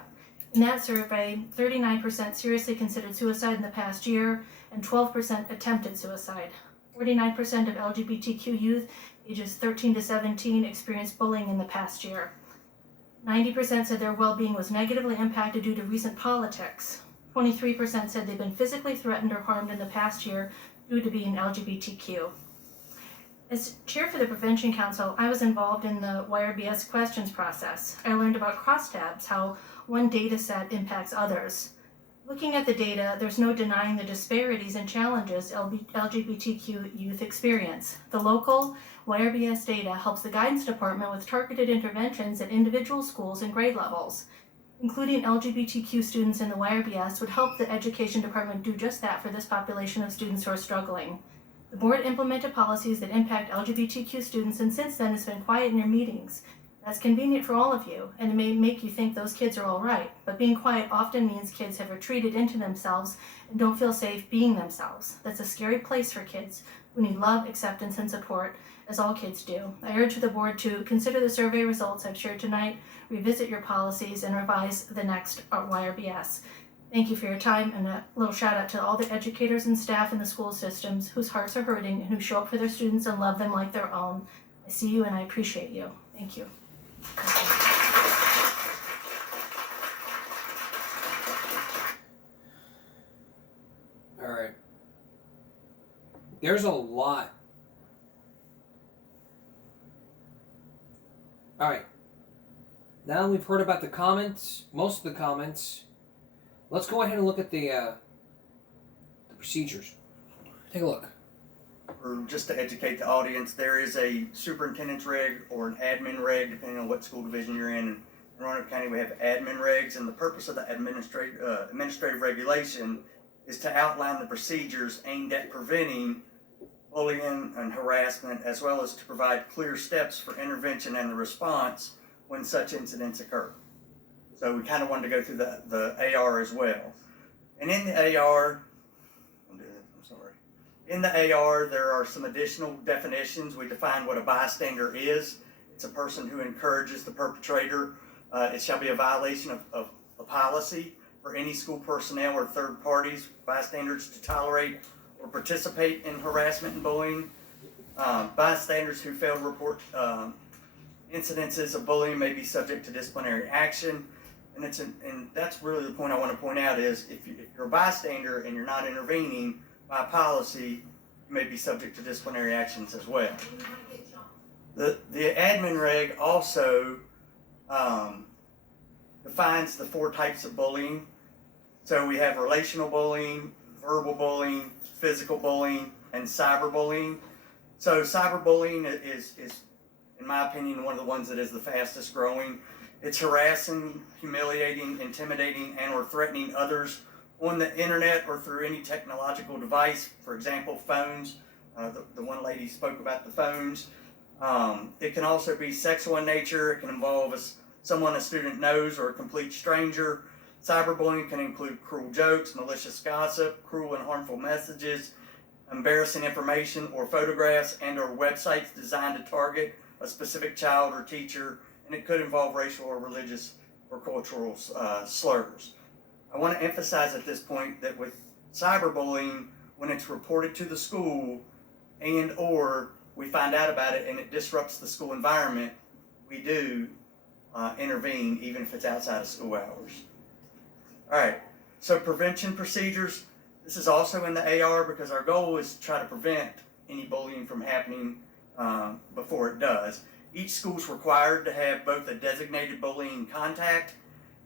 In that survey, 39% seriously considered suicide in the past year, and 12% attempted suicide. 49% of LGBTQ youth ages 13 to 17 experienced bullying in the past year. 90% said their well-being was negatively impacted due to recent politics. 23% said they've been physically threatened or harmed in the past year due to being LGBTQ. As chair for the Prevention Council, I was involved in the YRBS questions process. I learned about crosstabs, how one data set impacts others. Looking at the data, there's no denying the disparities and challenges LGBTQ youth experience. The local YRBS data helps the guidance department with targeted interventions at individual schools and grade levels. Including LGBTQ students in the YRBS would help the education department do just that for this population of students who are struggling. The board implemented policies that impact LGBTQ students, and since then has been quiet in your meetings. That's convenient for all of you, and it may make you think those kids are all right, but being quiet often means kids have retreated into themselves and don't feel safe being themselves. That's a scary place for kids who need love, acceptance, and support, as all kids do. I urge the board to consider the survey results I've shared tonight, revisit your policies, and revise the next YRBS. Thank you for your time, and a little shout out to all the educators and staff in the school systems whose hearts are hurting and who show up for their students and love them like their own. I see you and I appreciate you. Thank you. All right. There's a lot. All right. Now we've heard about the comments, most of the comments. Let's go ahead and look at the procedures. Take a look. Or just to educate the audience, there is a superintendent's reg or an admin reg, depending on what school division you're in. In Roanoke County, we have admin regs, and the purpose of the administrative regulation is to outline the procedures aimed at preventing bullying and harassment, as well as to provide clear steps for intervention and the response when such incidents occur. So we kind of wanted to go through the AR as well. And in the AR, in the AR, there are some additional definitions. We define what a bystander is. It's a person who encourages the perpetrator. It shall be a violation of a policy for any school personnel or third parties, bystanders, to tolerate or participate in harassment and bullying. Bystanders who fail to report incidences of bullying may be subject to disciplinary action. And that's really the point I want to point out is if you're a bystander and you're not intervening by policy, you may be subject to disciplinary actions as well. The admin reg also defines the 4 types of bullying. So we have relational bullying, verbal bullying, physical bullying, and cyberbullying. So cyberbullying is, in my opinion, one of the ones that is the fastest growing. It's harassing, humiliating, intimidating, and or threatening others on the internet or through any technological device. For example, phones. The one lady spoke about the phones. It can also be sexual in nature. It can involve someone a student knows or a complete stranger. Cyberbullying can include cruel jokes, malicious gossip, cruel and harmful messages, embarrassing information or photographs, and or websites designed to target a specific child or teacher, and it could involve racial or religious or cultural slurs. I want to emphasize at this point that with cyberbullying, when it's reported to the school and or we find out about it and it disrupts the school environment, we do intervene even if it's outside of school hours. All right, so prevention procedures. This is also in the AR because our goal is to try to prevent any bullying from happening before it does. Each school is required to have both a designated bullying contact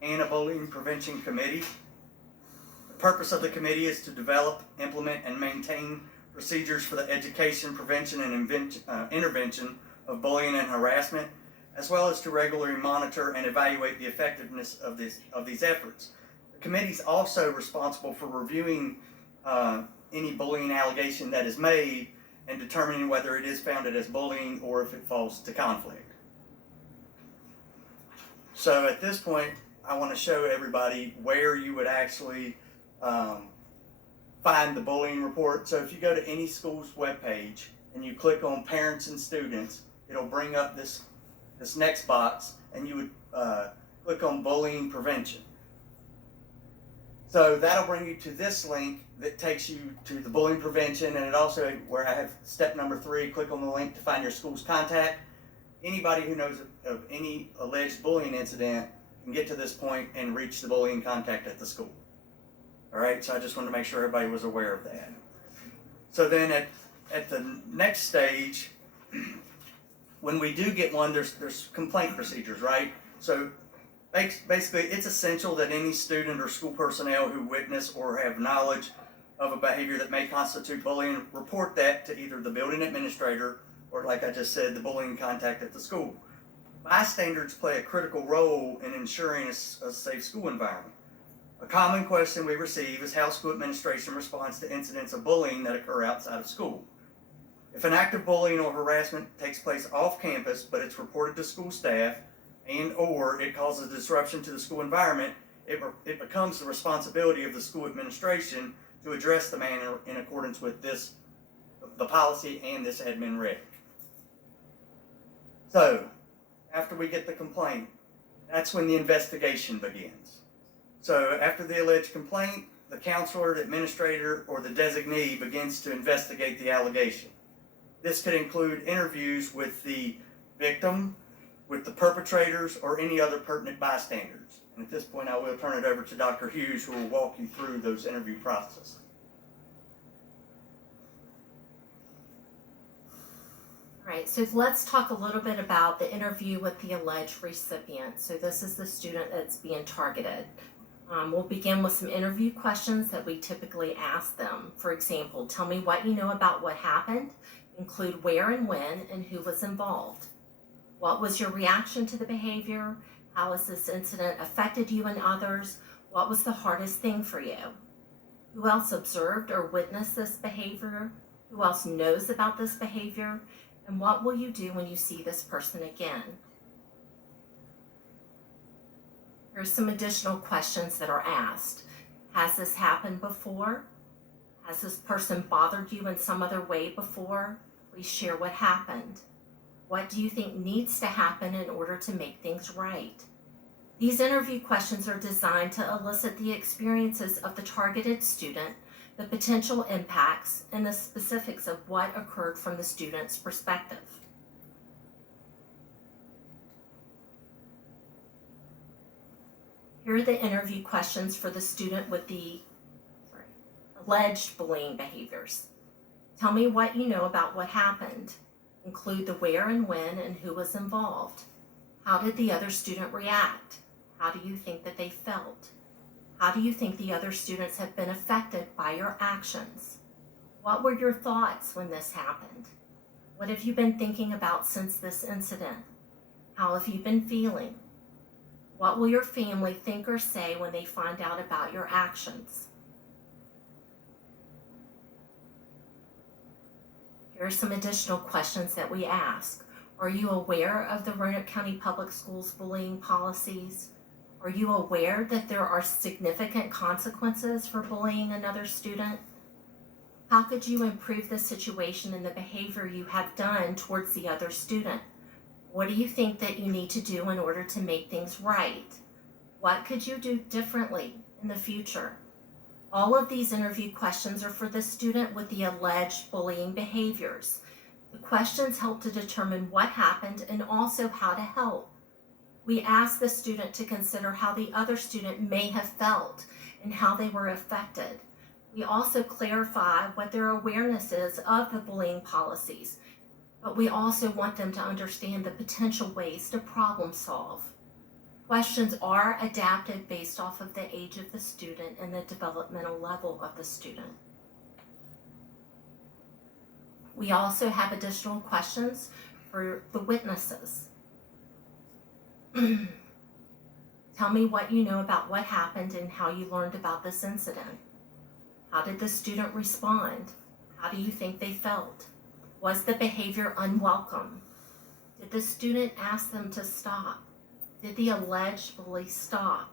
and a bullying prevention committee. The purpose of the committee is to develop, implement, and maintain procedures for the education, prevention, and intervention of bullying and harassment, as well as to regularly monitor and evaluate the effectiveness of these efforts. The committee is also responsible for reviewing any bullying allegation that is made and determining whether it is founded as bullying or if it falls to conflict. So at this point, I want to show everybody where you would actually find the bullying report. So if you go to any school's webpage and you click on parents and students, it'll bring up this next box, and you would click on bullying prevention. So that'll bring you to this link that takes you to the bullying prevention, and it also, where I have step number 3, click on the link to find your school's contact. Anybody who knows of any alleged bullying incident can get to this point and reach the bullying contact at the school. All right, so I just wanted to make sure everybody was aware of that. So then at the next stage, when we do get one, there's complaint procedures, right? So basically, it's essential that any student or school personnel who witness or have knowledge of a behavior that may constitute bullying report that to either the building administrator or, like I just said, the bullying contact at the school. Bystanders play a critical role in ensuring a safe school environment. A common question we receive is how school administration responds to incidents of bullying that occur outside of school. If an act of bullying or harassment takes place off campus, but it's reported to school staff, and or it causes disruption to the school environment, it becomes the responsibility of the school administration to address the matter in accordance with the policy and this admin reg. So, after we get the complaint, that's when the investigation begins. So after the alleged complaint, the counselor, the administrator, or the designee begins to investigate the allegation. This could include interviews with the victim, with the perpetrators, or any other pertinent bystanders. And at this point, I will turn it over to Dr. Hughes, who will walk you through those interview processes. All right, so let's talk a little bit about the interview with the alleged recipient. So this is the student that's being targeted. We'll begin with some interview questions that we typically ask them. For example, tell me what you know about what happened. Include where and when and who was involved. What was your reaction to the behavior? How has this incident affected you and others? What was the hardest thing for you? Who else observed or witnessed this behavior? Who else knows about this behavior? And what will you do when you see this person again? Here's some additional questions that are asked. Has this happened before? Has this person bothered you in some other way before? Please share what happened. What do you think needs to happen in order to make things right? These interview questions are designed to elicit the experiences of the targeted student, the potential impacts, and the specifics of what occurred from the student's perspective. Here are the interview questions for the student with the alleged bullying behaviors. Tell me what you know about what happened. Include the where and when and who was involved. How did the other student react? How do you think that they felt? How do you think the other students have been affected by your actions? What were your thoughts when this happened? What have you been thinking about since this incident? How have you been feeling? What will your family think or say when they find out about your actions? Here are some additional questions that we ask. Are you aware of the Roanoke County Public Schools bullying policies? Are you aware that there are significant consequences for bullying another student? How could you improve the situation and the behavior you have done towards the other student? What do you think that you need to do in order to make things right? What could you do differently in the future? All of these interview questions are for the student with the alleged bullying behaviors. The questions help to determine what happened and also how to help. We ask the student to consider how the other student may have felt and how they were affected. We also clarify what their awareness is of the bullying policies, but we also want them to understand the potential ways to problem solve. Questions are adapted based off of the age of the student and the developmental level of the student. We also have additional questions for the witnesses. Tell me what you know about what happened and how you learned about this incident. How did the student respond? How do you think they felt? Was the behavior unwelcome? Did the student ask them to stop? Did the alleged bully stop?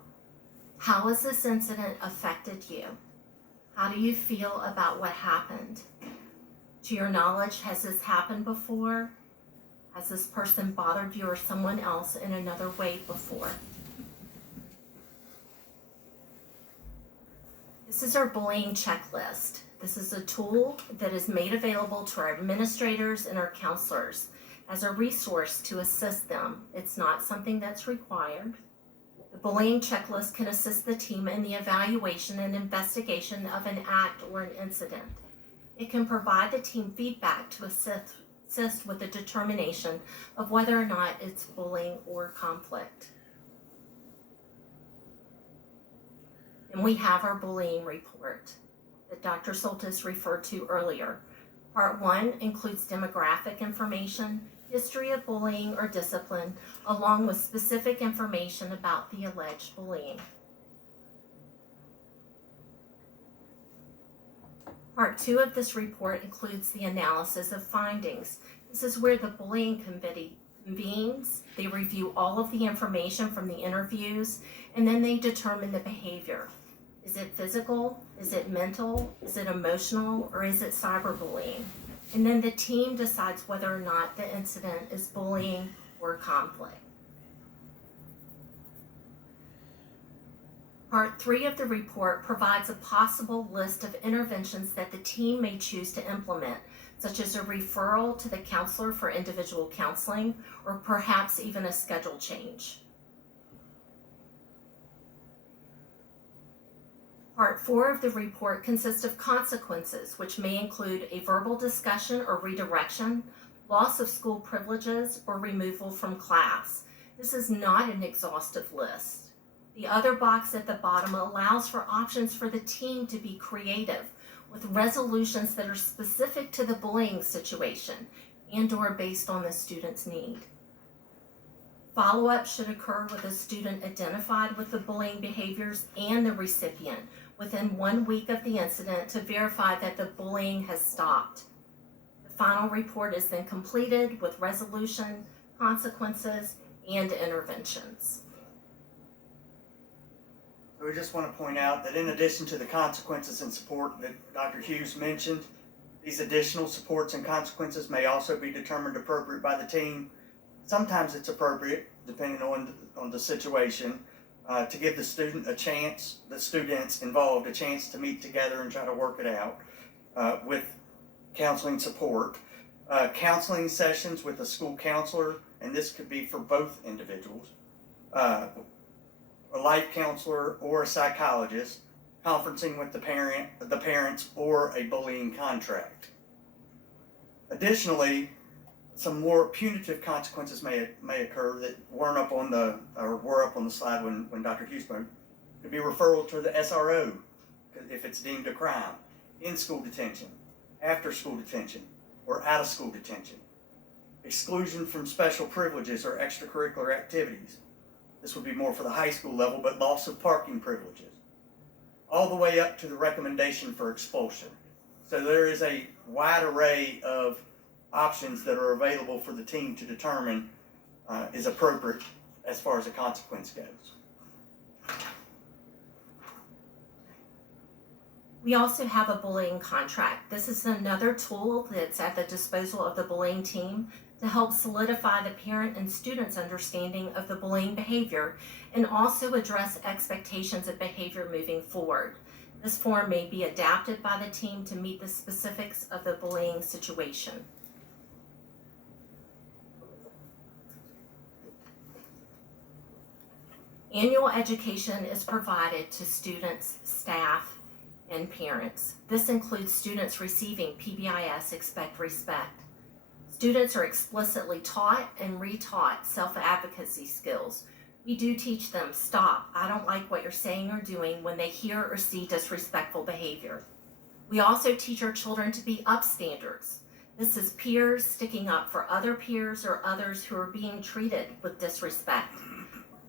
How has this incident affected you? How do you feel about what happened? To your knowledge, has this happened before? Has this person bothered you or someone else in another way before? This is our bullying checklist. This is a tool that is made available to our administrators and our counselors as a resource to assist them. It's not something that's required. The bullying checklist can assist the team in the evaluation and investigation of an act or an incident. It can provide the team feedback to assist with the determination of whether or not it's bullying or conflict. And we have our bullying report that Dr. Soltis referred to earlier. Part 1 includes demographic information, history of bullying or discipline, along with specific information about the alleged bullying. Part 2 of this report includes the analysis of findings. This is where the bullying committee convenes. They review all of the information from the interviews, and then they determine the behavior. Is it physical? Is it mental? Is it emotional? Or is it cyberbullying? And then the team decides whether or not the incident is bullying or conflict. Part 3 of the report provides a possible list of interventions that the team may choose to implement, such as a referral to the counselor for individual counseling, or perhaps even a schedule change. Part 4 of the report consists of consequences, which may include a verbal discussion or redirection, loss of school privileges, or removal from class. This is not an exhaustive list. The other box at the bottom allows for options for the team to be creative with resolutions that are specific to the bullying situation and/or based on the student's need. Follow-up should occur with a student identified with the bullying behaviors and the recipient within 1 week of the incident to verify that the bullying has stopped. The final report is then completed with resolution, consequences, and interventions. So we just want to point out that in addition to the consequences and support that Dr. Hughes mentioned, these additional supports and consequences may also be determined appropriate by the team. Sometimes it's appropriate, depending on the situation, to give the student a chance, the students involved, a chance to meet together and try to work it out with counseling support. Counseling sessions with a school counselor, and this could be for both individuals, a life counselor or a psychologist, conferencing with the parents, or a bullying contract. Additionally, some more punitive consequences may occur that were up on the slide when Dr. Hughes spoke. Could be referral to the SRO if it's deemed a crime, in-school detention, after-school detention, or out-of-school detention. Exclusion from special privileges or extracurricular activities. This would be more for the high school level, but loss of parking privileges. All the way up to the recommendation for expulsion. So there is a wide array of options that are available for the team to determine is appropriate as far as a consequence goes. We also have a bullying contract. This is another tool that's at the disposal of the bullying team to help solidify the parent and student's understanding of the bullying behavior and also address expectations of behavior moving forward. This form may be adapted by the team to meet the specifics of the bullying situation. Annual education is provided to students, staff, and parents. This includes students receiving PBIS Expect Respect. Students are explicitly taught and retaught self-advocacy skills. We do teach them, stop, I don't like what you're saying or doing when they hear or see disrespectful behavior. We also teach our children to be upstanders. This is peers sticking up for other peers or others who are being treated with disrespect.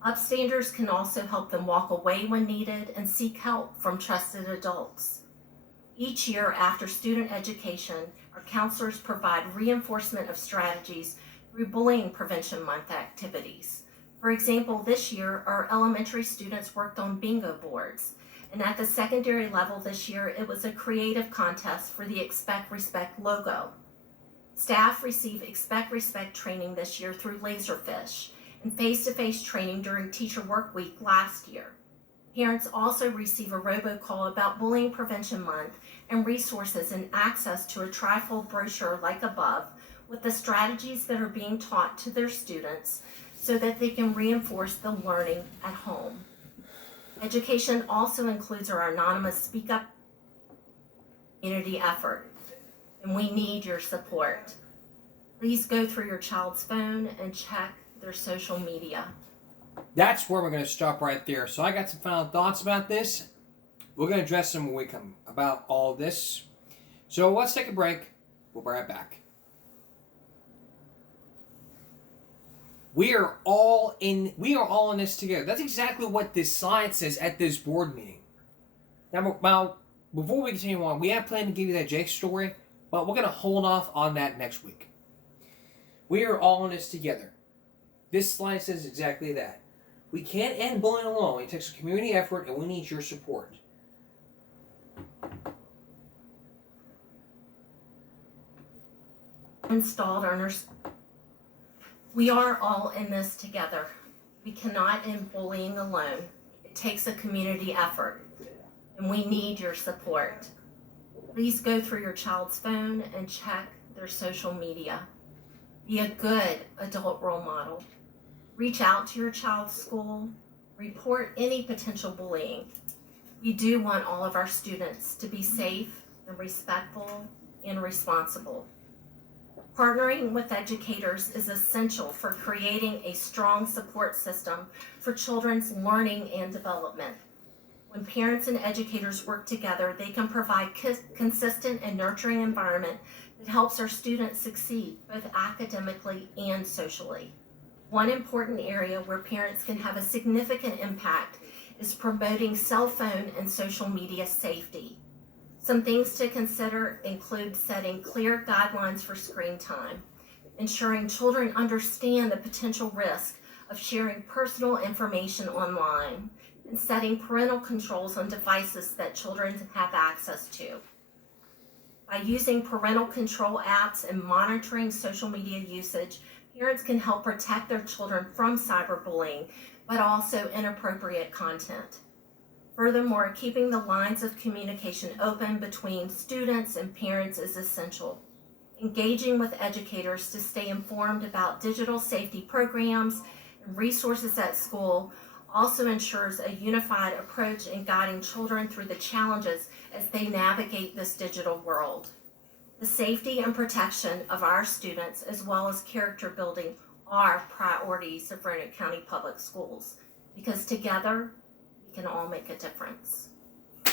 Upstanders can also help them walk away when needed and seek help from trusted adults. Each year after student education, our counselors provide reinforcement of strategies through Bullying Prevention Month activities. For example, this year, our elementary students worked on bingo boards, and at the secondary level this year, it was a creative contest for the Expect Respect logo. Staff receive Expect Respect training this year through Laserfish, and face-to-face training during Teacher Work Week last year. Parents also receive a robocall about Bullying Prevention Month and resources and access to a trifold brochure like above with the strategies that are being taught to their students so that they can reinforce the learning at home. Education also includes our anonymous Speak Up community effort, and we need your support. Please go through your child's phone and check their social media. That's where we're going to stop right there. So I got some final thoughts about this. We're going to address them when we come about all this. So let's take a break. We'll be right back. We are all in this together. That's exactly what this slide says at this board meeting. Now, before we continue on, we have planned to give you that Jake story, but we're going to hold off on that next week. We are all in this together. This slide says exactly that. We can't end bullying alone. It takes a community effort, and we need your support. Installed earners. We are all in this together. We cannot end bullying alone. It takes a community effort, and we need your support. Please go through your child's phone and check their social media. Be a good adult role model. Reach out to your child's school. Report any potential bullying. We do want all of our students to be safe and respectful and responsible. Partnering with educators is essential for creating a strong support system for children's learning and development. When parents and educators work together, they can provide consistent and nurturing environment that helps our students succeed both academically and socially. One important area where parents can have a significant impact is promoting cell phone and social media safety. Some things to consider include setting clear guidelines for screen time, ensuring children understand the potential risk of sharing personal information online, and setting parental controls on devices that children have access to. By using parental control apps and monitoring social media usage, parents can help protect their children from cyberbullying, but also inappropriate content. Furthermore, keeping the lines of communication open between students and parents is essential. Engaging with educators to stay informed about digital safety programs and resources at school also ensures a unified approach in guiding children through the challenges as they navigate this digital world. The safety and protection of our students, as well as character building, are priorities of Roanoke County Public Schools, because together we can all make a difference. So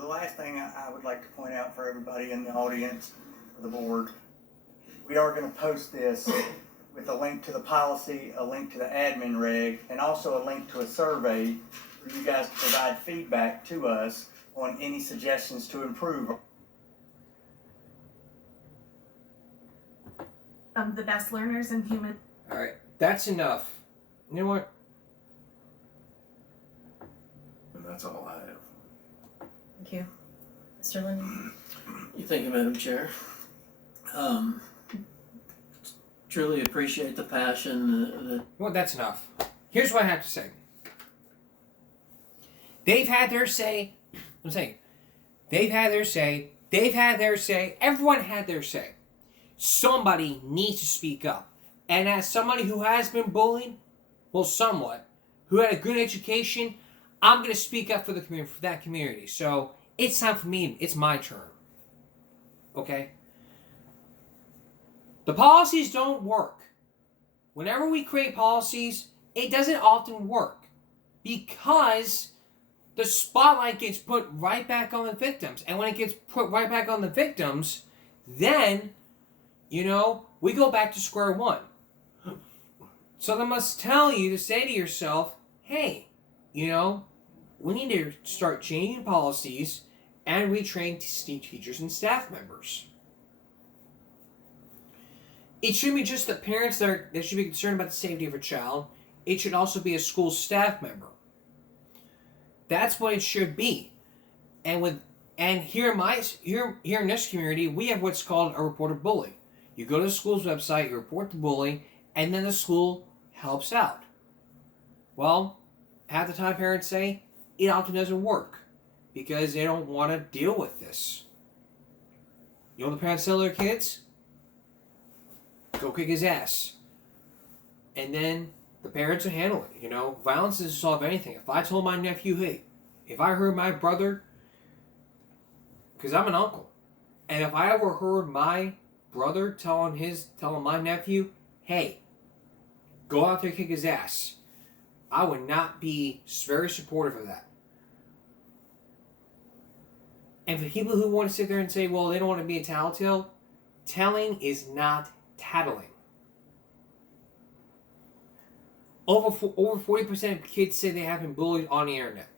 the last thing I would like to point out for everybody in the audience, for the board, we are going to post this with a link to the policy, a link to the admin reg, and also a link to a survey for you guys to provide feedback to us on any suggestions to improve. The best learners in human. All right, that's enough. You know what? And that's all I have. Thank you. Mr. Linden? Thank you, Madam Chair. Truly appreciate the passion. Well, that's enough. Here's what I have to say. They've had their say. I'm saying, they've had their say. They've had their say. Everyone had their say. Somebody needs to speak up. And as somebody who has been bullied, well, somewhat, who had a good education, I'm going to speak up for the community, for that community. So it's time for me. It's my turn. Okay? The policies don't work. Whenever we create policies, it doesn't often work because the spotlight gets put right back on the victims. And when it gets put right back on the victims, then, you know, we go back to square one. So they must tell you to say to yourself, hey, you know, we need to start changing policies and retrain teachers and staff members. It shouldn't be just the parents that should be concerned about the safety of a child. It should also be a school staff member. That's what it should be. And here in this community, we have what's called a reported bully. You go to the school's website, you report the bully, and then the school helps out. Well, half the time parents say it often doesn't work because they don't want to deal with this. You know what the parents tell their kids? Go kick his ass. And then the parents will handle it. You know, violence doesn't solve anything. If I told my nephew, hey, if I heard my brother, because I'm an uncle, and if I ever heard my brother telling my nephew, hey, go out there and kick his ass, I would not be very supportive of that. And for people who want to sit there and say, well, they don't want to be a tattletale, telling is not tattling. Over 40% of kids say they have been bullied on the internet.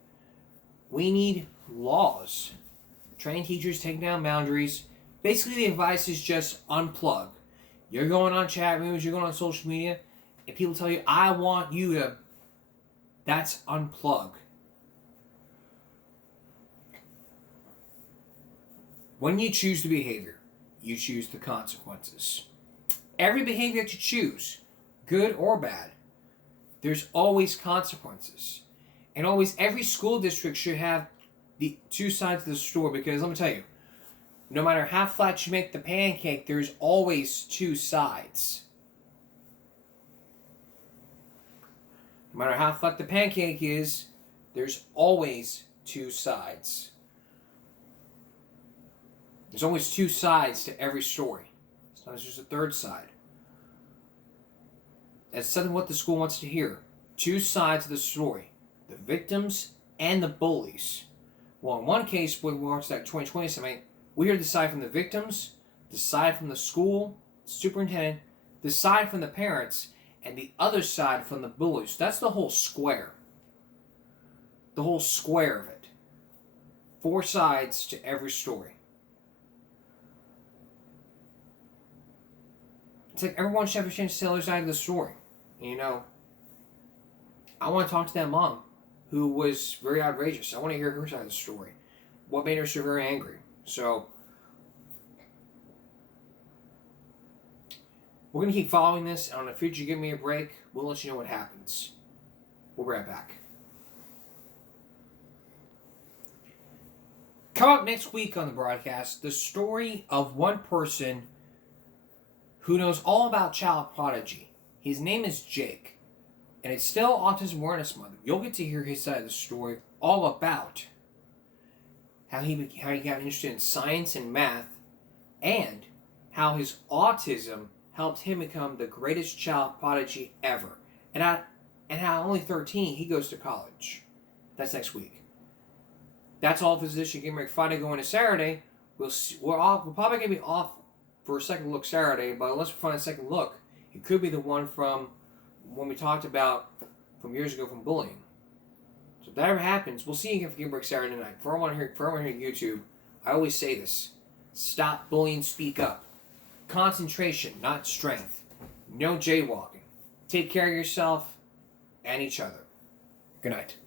We need laws. Train teachers, take down boundaries. Basically, the advice is just unplug. You're going on chat rooms, you're going on social media, and people tell you, I want you to... That's unplug. When you choose the behavior, you choose the consequences. Every behavior that you choose, good or bad, there's always consequences. And always, every school district should have the two sides of the story, because let me tell you, no matter how flat you make the pancake, there's always two sides. No matter how flat the pancake is, there's always two sides. There's always two sides to every story. It's not just a third side. That's something what the school wants to hear. Two sides of the story. The victims and the bullies. Well, in one case, when we watched that 2020 summit, we heard the side from the victims, the side from the school, superintendent, the side from the parents, and the other side from the bullies. That's the whole square. The whole square of it. Four sides to every story. It's like everyone should have a chance to tell their side of the story. You know, I want to talk to that mom who was very outrageous. I want to hear her side of the story. What made her so very angry? So, we're going to keep following this. And on the future, give me a break. We'll let you know what happens. We'll be right back. Come up next week on the broadcast, the story of one person who knows all about child prodigy. His name is Jake, and it's still Autism Awareness Month. You'll get to hear his side of the story all about how he got interested in science and math, and how his autism helped him become the greatest child prodigy ever. And how only 13 he goes to college. That's next week. That's all for this edition of Game Break Friday going to Saturday. We're probably gonna be off for a second look Saturday, but unless we find a second look, it could be the one from when we talked about from years ago from bullying. So if that ever happens, we'll see you again for Game Break Saturday night. For everyone here on YouTube, I always say this: stop bullying, speak up. Concentration, not strength. No jaywalking. Take care of yourself and each other. Good night.